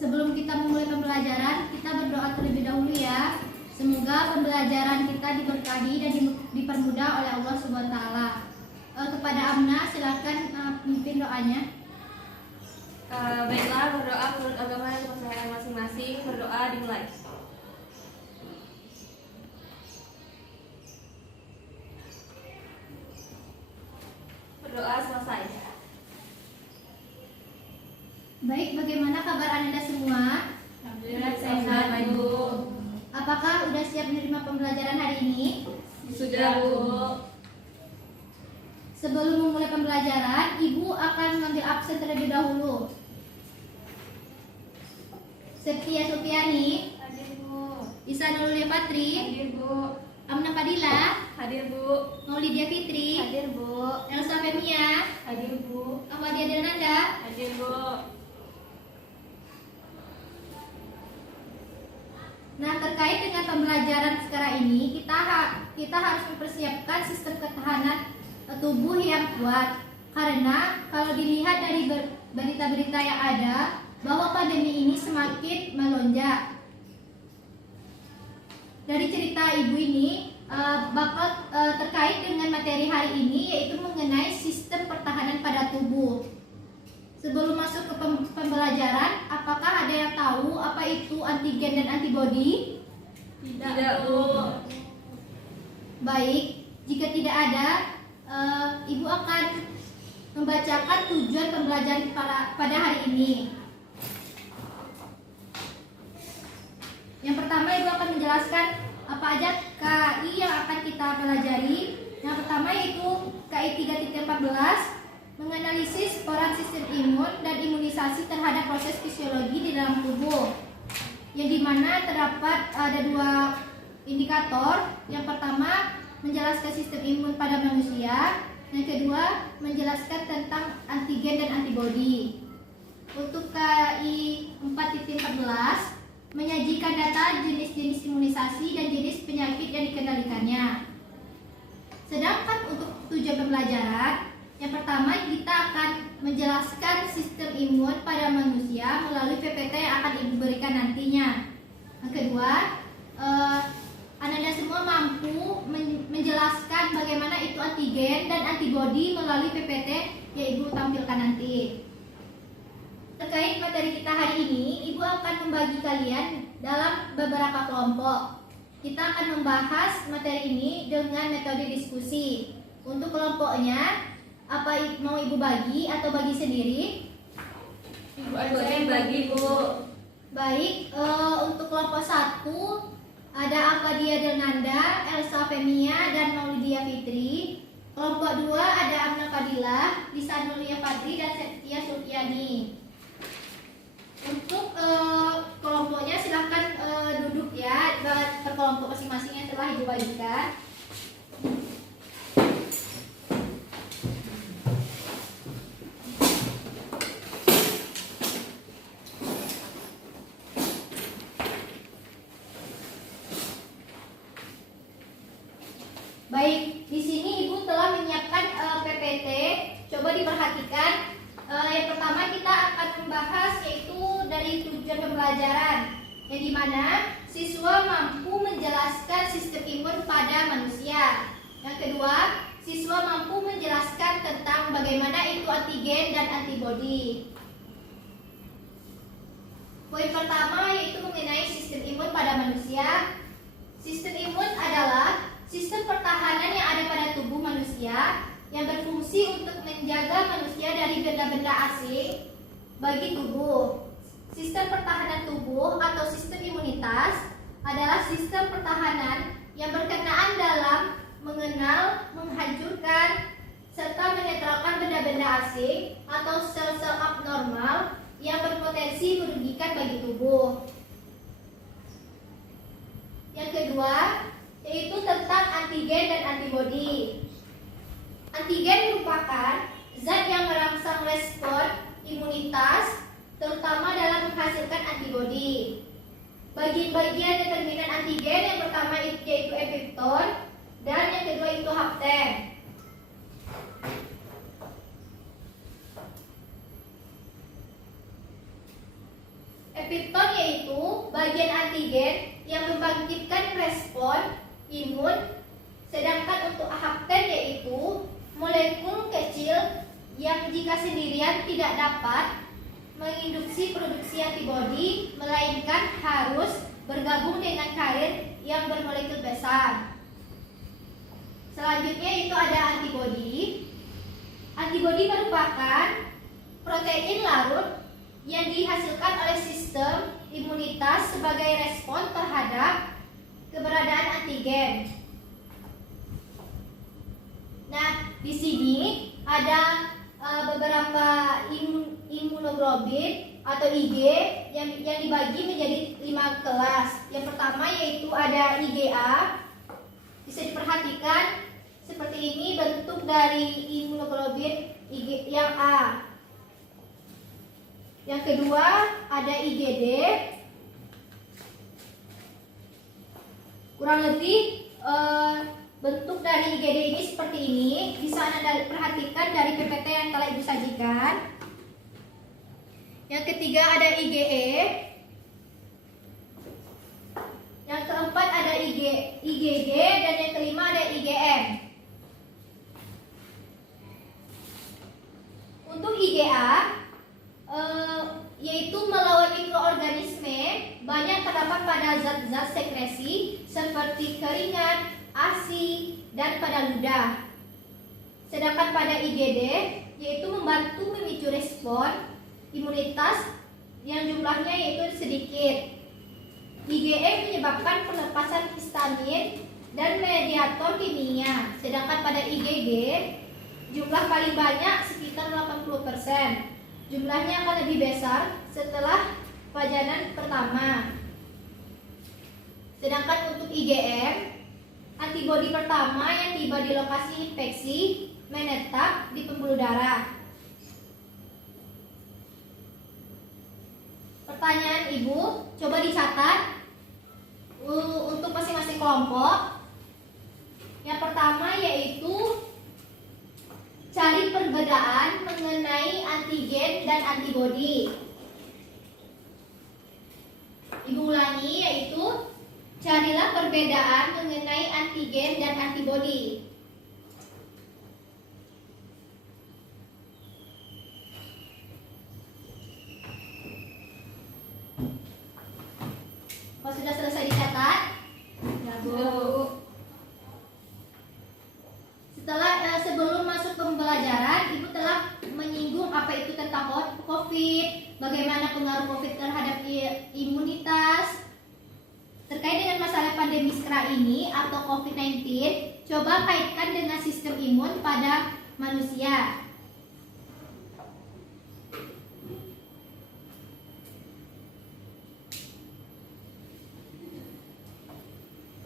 Sebelum kita memulai pembelajaran, kita berdoa terlebih dahulu ya. Semoga pembelajaran kita diberkahi dan dipermudah oleh Allah Subhanahu wa taala. Kepada Amna, silakan pimpin doanya. Baiklah, berdoa menurut agama dan kepercayaan masing-masing. Berdoa dimulai. Berdoa selesai. Baik, bagaimana kabar Anda semua? Alhamdulillah sehat, Bu. Apakah sudah siap menerima pembelajaran hari ini? Sudah, Bu. Sebelum memulai pembelajaran, Ibu akan mengambil absen terlebih dahulu. Septia Sofiani, Hadir, Bu. Isanul Patri, Hadir, Bu. Amna Fadila, Hadir, Bu. Maulidia Fitri, Hadir, Bu. Elsa Femia, Hadir, Bu. Ahmadiyah Delnanda. Hadir, Bu. Nah, terkait dengan pembelajaran sekarang ini, kita harus mempersiapkan sistem ketahanan tubuh yang kuat. Karena kalau dilihat dari berita-berita yang ada, bahwa pandemi ini semakin melonjak. Dari cerita Ibu ini bakal terkait dengan materi hari ini, yaitu mengenai sistem pertahanan pada tubuh. Sebelum masuk ke pembelajaran, apakah ada yang tahu apa itu antigen dan antibodi? Tidak, Bu. Baik, jika tidak ada, Ibu akan membacakan tujuan pembelajaran pada hari ini. Yang pertama, Ibu akan menjelaskan apa aja KI yang akan kita pelajari. Yang pertama yaitu KI 3.14, menganalisis peran sistem imun dan imunisasi terhadap proses fisiologi di dalam tubuh, yang dimana terdapat ada dua indikator. Yang pertama, menjelaskan sistem imun pada manusia. Yang kedua, menjelaskan tentang antigen dan antibodi. Untuk KI 4.14, menyajikan data jenis-jenis imunisasi dan jenis penyakit yang dikendalikannya. Sedangkan untuk tujuan pembelajaran, yang pertama, kita akan menjelaskan sistem imun pada manusia melalui PPT yang akan Ibu berikan nantinya. Yang kedua, Anda semua mampu menjelaskan bagaimana itu antigen dan antibodi melalui PPT yang Ibu tampilkan nanti. Terkait materi kita hari ini, Ibu akan membagi kalian dalam beberapa kelompok. Kita akan membahas materi ini dengan metode diskusi. Untuk kelompoknya, apa mau Ibu bagi atau bagi sendiri? Ibu aja yang bagi, Bu. Baik, untuk kelompok 1 ada Ahmadiyah Delnanda, Elsa Femia, dan Maulidia Fitri. Kelompok 2 ada Amna Fadila, Lisanul Patri, dan Septia Sofiani. Untuk kelompoknya silahkan duduk ya, per kelompok masing-masing yang telah Ibu bagikan. Baik, di sini Ibu telah menyiapkan PPT. Coba diperhatikan. Yang pertama kita akan membahas yaitu dari tujuan pembelajaran, yang dimana siswa mampu menjelaskan sistem imun pada manusia. Yang kedua, siswa mampu menjelaskan tentang bagaimana itu antigen dan antibodi. Poin pertama yaitu mengenai sistem imun pada manusia. Sistem imun adalah sistem pertahanan yang ada pada tubuh manusia yang berfungsi untuk menjaga manusia dari benda-benda asing bagi tubuh. Sistem pertahanan tubuh atau sistem imunitas adalah sistem pertahanan yang berkenaan dalam mengenal, menghancurkan, serta menetralkan benda-benda asing atau sel-sel abnormal yang berpotensi merugikan bagi tubuh. Yang kedua, yaitu tentang antigen dan antibodi. Antigen merupakan zat yang merangsang respon imunitas, terutama dalam menghasilkan antibodi. Bagian-bagian determinan antigen yang pertama yaitu epipton dan yang kedua itu hapten. Peptidon yaitu bagian antigen yang membangkitkan respon imun, sedangkan untuk ahapten yaitu molekul kecil yang jika sendirian tidak dapat menginduksi produksi antibodi, melainkan harus bergabung dengan karir yang bermolekul besar. Selanjutnya itu ada antibodi. Antibodi merupakan protein larut yang dihasilkan oleh sistem imunitas sebagai respon terhadap keberadaan antigen. Nah, di sini ada beberapa imunoglobulin atau IG yang dibagi menjadi 5 kelas. Yang pertama yaitu ada IgA. Bisa diperhatikan seperti ini bentuk dari imunoglobulin IG yang A. Yang kedua ada IgD. Kurang lebih bentuk dari IgD ini seperti ini. Bisa Anda perhatikan dari PPT yang telah Ibu sajikan. Yang ketiga ada IgE. Yang keempat ada IgG dan yang kelima ada IgM. Untuk IgA yaitu melawan mikroorganisme, banyak terdapat pada zat-zat sekresi seperti keringat, ASI, dan pada ludah. Sedangkan pada IgD yaitu membantu memicu respon imunitas yang jumlahnya yaitu sedikit. IgM menyebabkan pelepasan histamin dan mediator kimia. Sedangkan pada IgG jumlah paling banyak sekitar 80%. Jumlahnya akan lebih besar setelah pajanan pertama. Sedangkan untuk IgM, antibodi pertama yang tiba di lokasi infeksi menetap di pembuluh darah. Pertanyaan Ibu, coba dicatat untuk masing-masing kelompok. Yang pertama yaitu cari perbedaan mengenai antigen dan antibodi. Ibu ulangi yaitu carilah perbedaan mengenai antigen dan antibodi. Kalau sudah selesai dicatat, Ya, Bu. Sebelum masuk pembelajaran, Ibu telah menyinggung apa itu tentang COVID, bagaimana pengaruh COVID terhadap imunitas. Terkait dengan masalah pandemi sekarang ini atau COVID-19, coba kaitkan dengan sistem imun pada manusia.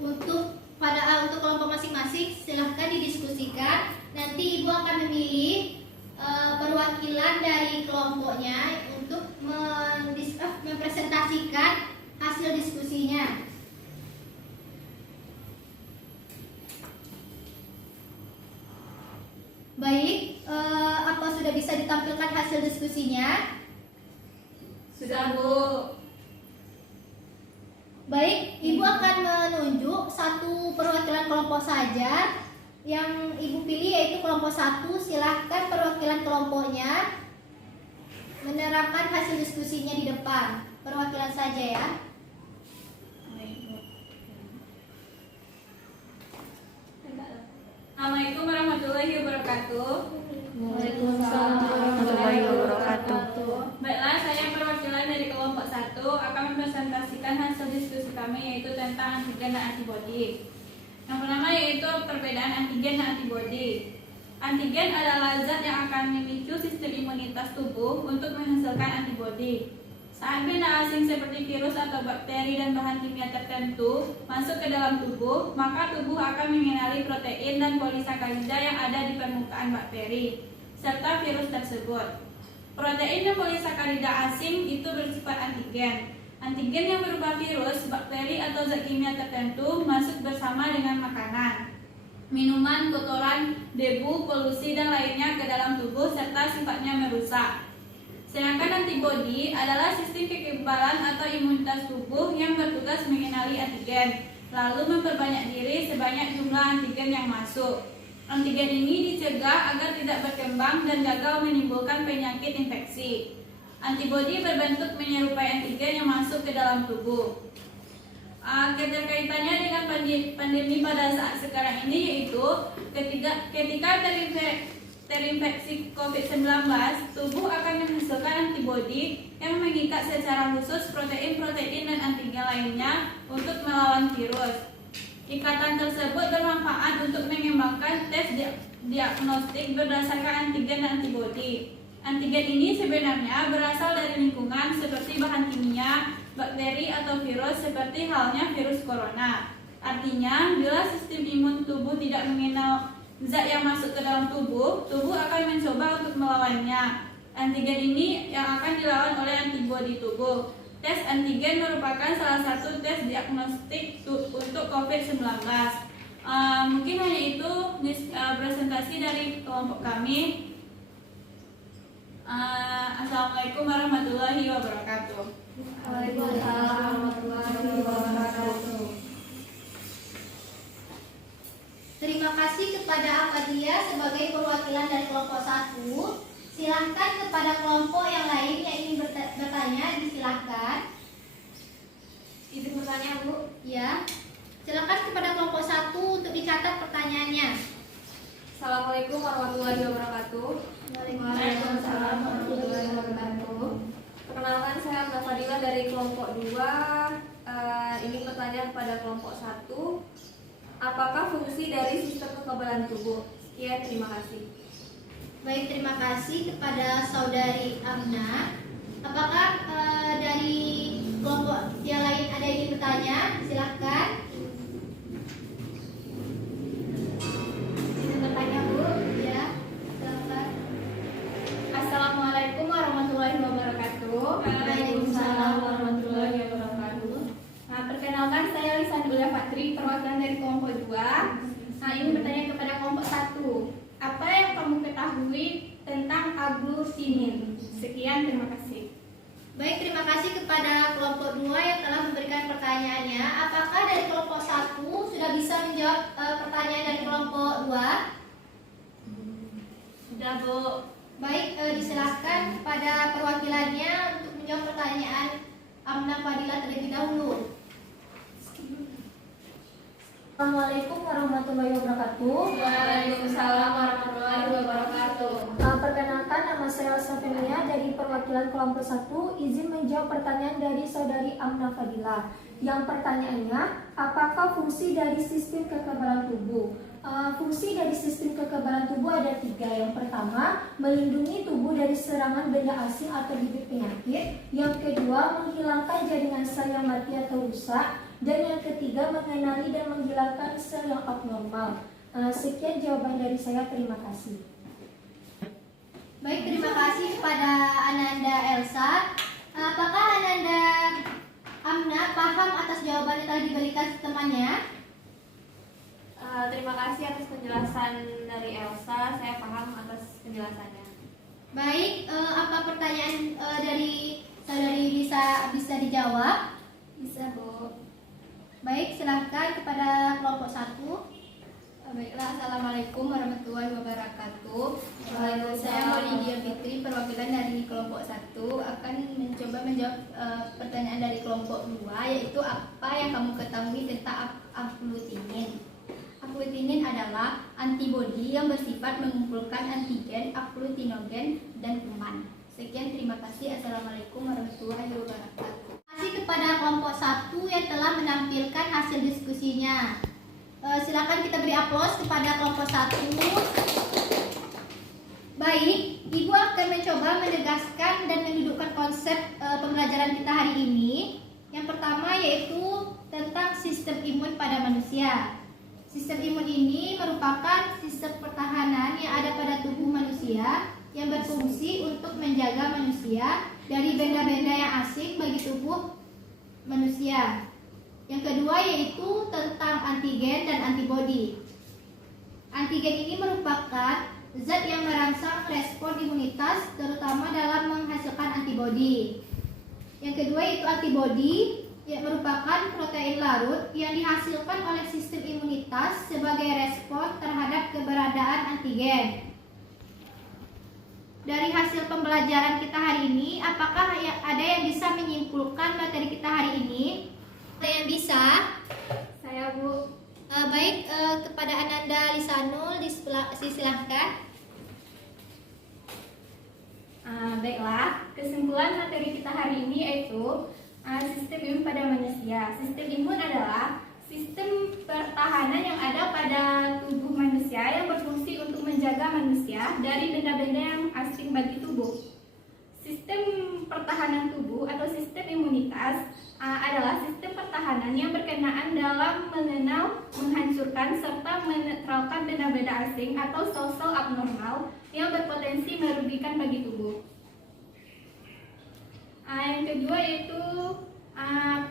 Untuk kelompok masing-masing silahkan didiskusikan. Nanti Ibu akan memilih perwakilan dari kelompoknya untuk mempresentasikan hasil diskusinya. Baik, apa sudah bisa ditampilkan hasil diskusinya? Sudah, Bu. Baik, Ibu akan menunjuk satu perwakilan kelompok saja. Yang Ibu pilih yaitu kelompok 1. Silahkan perwakilan kelompoknya menerapkan hasil diskusinya di depan. Perwakilan saja ya. Assalamualaikum warahmatullahi wabarakatuh. Waalaikumsalam warahmatullahi wabarakatuh. Baiklah, saya perwakilan dari kelompok 1 akan mempresentasikan hasil diskusi kami yaitu tentang antigen dan antibodi. Yang pertama yaitu perbedaan antigen dan antibodi. Antigen adalah zat yang akan memicu sistem imunitas tubuh untuk menghasilkan antibodi. Saat benda asing seperti virus atau bakteri dan bahan kimia tertentu masuk ke dalam tubuh, maka tubuh akan mengenali protein dan polisakarida yang ada di permukaan bakteri serta virus tersebut. Protein dan polisakarida asing itu bersifat antigen. Antigen yang berupa virus, bakteri atau zat kimia tertentu masuk bersama dengan makanan, minuman, kotoran, debu, polusi dan lainnya ke dalam tubuh serta sifatnya merusak. Sedangkan antibodi adalah sistem kekebalan atau imunitas tubuh yang bertugas mengenali antigen, lalu memperbanyak diri sebanyak jumlah antigen yang masuk. Antigen ini dicegah agar tidak berkembang dan gagal menimbulkan penyakit infeksi. Antibodi berbentuk menyerupai antigen yang masuk ke dalam tubuh. Keterkaitannya dengan pandemi pada saat sekarang ini yaitu ketika terinfeksi COVID-19, tubuh akan menghasilkan antibodi yang mengikat secara khusus protein-protein dan antigen lainnya untuk melawan virus. Ikatan tersebut bermanfaat untuk mengembangkan tes diagnostik berdasarkan antigen dan antibodi. Antigen ini sebenarnya berasal dari lingkungan seperti bahan kimia, bakteri atau virus seperti halnya virus corona. Artinya, bila sistem imun tubuh tidak mengenal zat yang masuk ke dalam tubuh, tubuh akan mencoba untuk melawannya. Antigen ini yang akan dilawan oleh antibodi tubuh. Tes antigen merupakan salah satu tes diagnostik untuk COVID-19. Mungkin hanya itu presentasi dari kelompok kami. Assalamualaikum warahmatullahi wabarakatuh. Waalaikumsalam warahmatullahi wabarakatuh. Terima kasih kepada Ahmadiyah sebagai perwakilan dari kelompok 1. Silahkan kepada kelompok yang lain yang ingin bertanya, disilahkan. Izin bertanya, Bu. Ya. Silakan kepada kelompok 1 untuk dicatat pertanyaannya. Assalamualaikum warahmatullahi wabarakatuh. Waalaikumsalam warahmatullahi wabarakatuh. Perkenalkan, saya Amna Fadila dari kelompok 2. Ingin bertanya kepada kelompok 1. Apakah fungsi dari sistem kekebalan tubuh? Sekian, terima kasih. Baik, terima kasih kepada Saudari Amna. Apakah dari kelompok yang lain ada yang ingin bertanya? Silahkan. Izin bertanya, Bu. Ya, silahkan. Assalamualaikum warahmatullahi wabarakatuh. Waalaikumsalam warahmatullahi wabarakatuh. Perkenalkan, saya Lisan Ulia Fatri, perwakilan dari kelompok 2. Ingin bertanya kepada kelompok 1. Apa yang kamu ketahui tentang aglutinin? Sekian, terima kasih. Baik, terima kasih kepada kelompok 2 yang telah memberikan pertanyaannya. Apakah dari kelompok 1 sudah bisa menjawab pertanyaan dari kelompok 2? Sudah, Bu. Baik, disilahkan kepada perwakilannya untuk menjawab pertanyaan Amna Fadila terlebih dahulu. Assalamualaikum warahmatullahi wabarakatuh. Waalaikumsalam warahmatullahi wabarakatuh. Perkenalkan, nama saya Safenia dari perwakilan kelompok 1. Izin menjawab pertanyaan dari Saudari Amna Fadila. Yang pertanyaannya, apakah fungsi dari sistem kekebalan tubuh? Fungsi dari sistem kekebalan tubuh ada 3. Yang pertama, melindungi tubuh dari serangan benda asing atau bibit penyakit. Yang kedua, menghilangkan jaringan sel yang mati atau rusak. Dan yang ketiga, mengenali dan menghilangkan sel yang abnormal. Sekian jawaban dari saya, terima kasih. Baik, terima kasih kepada Ananda Elsa. Apakah Ananda Amna paham atas jawaban yang telah diberikan temannya? Terima kasih atas penjelasan dari Elsa. Saya paham atas penjelasannya. Baik, apa pertanyaan dari saudari bisa dijawab? Bisa, Bu. Baik, silahkan kepada kelompok 1. Baiklah, Assalamualaikum warahmatullahi wabarakatuh. Waalaikumsalam. Saya Maulidia Fitri, perwakilan dari kelompok 1 akan mencoba menjawab pertanyaan dari kelompok 2, yaitu apa yang kamu ketahui tentang aglutinin. Aglutinin adalah antibodi yang bersifat mengumpulkan antigen, aglutinogen, dan kuman. Sekian, terima kasih. Assalamualaikum warahmatullahi wabarakatuh. Terima kasih kepada kelompok 1 yang telah menampilkan hasil diskusinya. Silakan kita beri aplaus kepada kelompok 1. Baik, Ibu akan mencoba menegaskan dan mendudukkan konsep pembelajaran kita hari ini. Yang pertama yaitu tentang sistem imun pada manusia. Sistem imun ini merupakan sistem pertahanan yang ada pada tubuh manusia yang berfungsi untuk menjaga manusia dari benda-benda yang asing bagi tubuh manusia. Yang kedua yaitu tentang antigen dan antibodi. Antigen ini merupakan zat yang merangsang respon imunitas, terutama dalam menghasilkan antibodi. Yang kedua itu antibodi, yang merupakan protein larut yang dihasilkan oleh sistem imunitas sebagai respon terhadap keberadaan antigen. Dari hasil pembelajaran kita hari ini, apakah ada yang bisa menyimpulkan materi kita hari ini? Ada yang bisa? Saya Bu. Baik, kepada Ananda Lisanul disilahkan. Baiklah, kesimpulan materi kita hari ini yaitu sistem imun pada manusia. Sistem imun adalah sistem pertahanan yang ada pada tubuh manusia yang berfungsi untuk menjaga manusia dari benda-benda yang asing bagi tubuh. Sistem pertahanan tubuh atau sistem imunitas adalah sistem pertahanan yang berkenaan dalam mengenal, menghancurkan, serta menetralkan benda-benda asing atau sel-sel abnormal yang berpotensi merugikan bagi tubuh. Yang kedua yaitu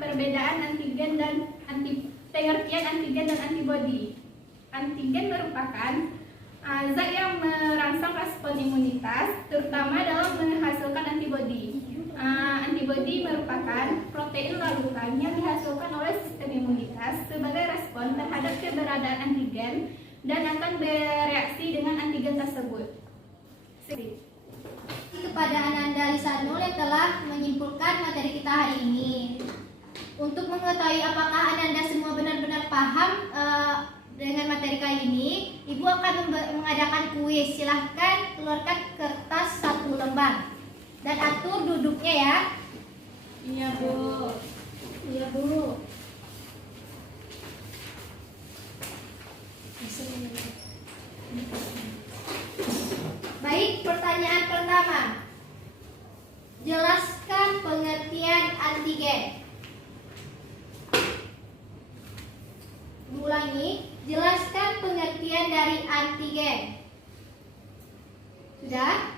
perbedaan antigen dan pengertian antigen dan antibodi. Antigen merupakan zat yang merangsang respon imunitas, terutama dalam menghasilkan antibodi. Antibodi merupakan protein larutan yang dihasilkan oleh sistem imunitas sebagai respon terhadap keberadaan antigen dan akan bereaksi dengan antigen tersebut. Kepada Ananda Lisanul yang telah menyimpulkan materi kita hari ini. Untuk mengetahui apakah Ananda semua benar-benar paham dengan materi kali ini, Ibu akan mengadakan kuis. Silahkan keluarkan kertas 1 lembar dan atur duduknya ya. Iya Bu. Iya Bu. Baik, pertanyaan pertama. Jelaskan pengertian antigen. Ulangi, jelaskan pengertian dari antigen. Sudah?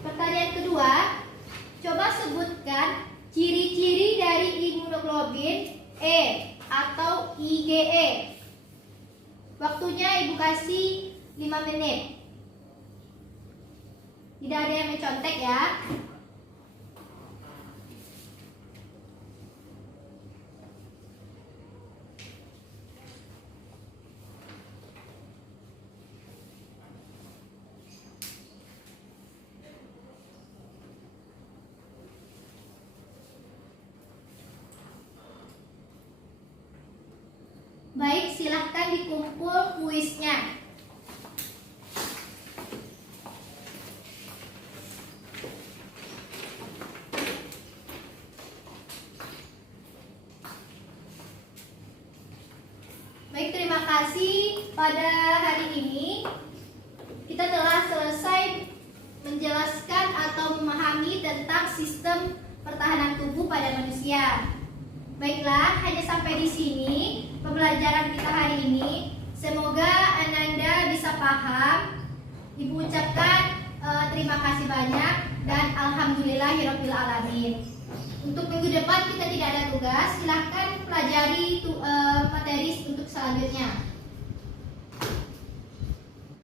Pertanyaan kedua, coba sebutkan ciri-ciri dari imunoglobulin E atau IgE. Waktunya Ibu kasih 5 menit. Tidak ada yang mencontek ya. Baik, silahkan dikumpul kuisnya. Baik, terima kasih. Pada hari ini kita telah selesai menjelaskan atau memahami tentang sistem pertahanan tubuh pada manusia. Baiklah, hanya sampai di sini pembelajaran kita hari ini. Semoga Ananda bisa paham. Ibu ucapkan terima kasih banyak dan alhamdulillahirabbil alamin. Untuk minggu depan kita tidak ada tugas. Silahkan pelajari materi untuk selanjutnya.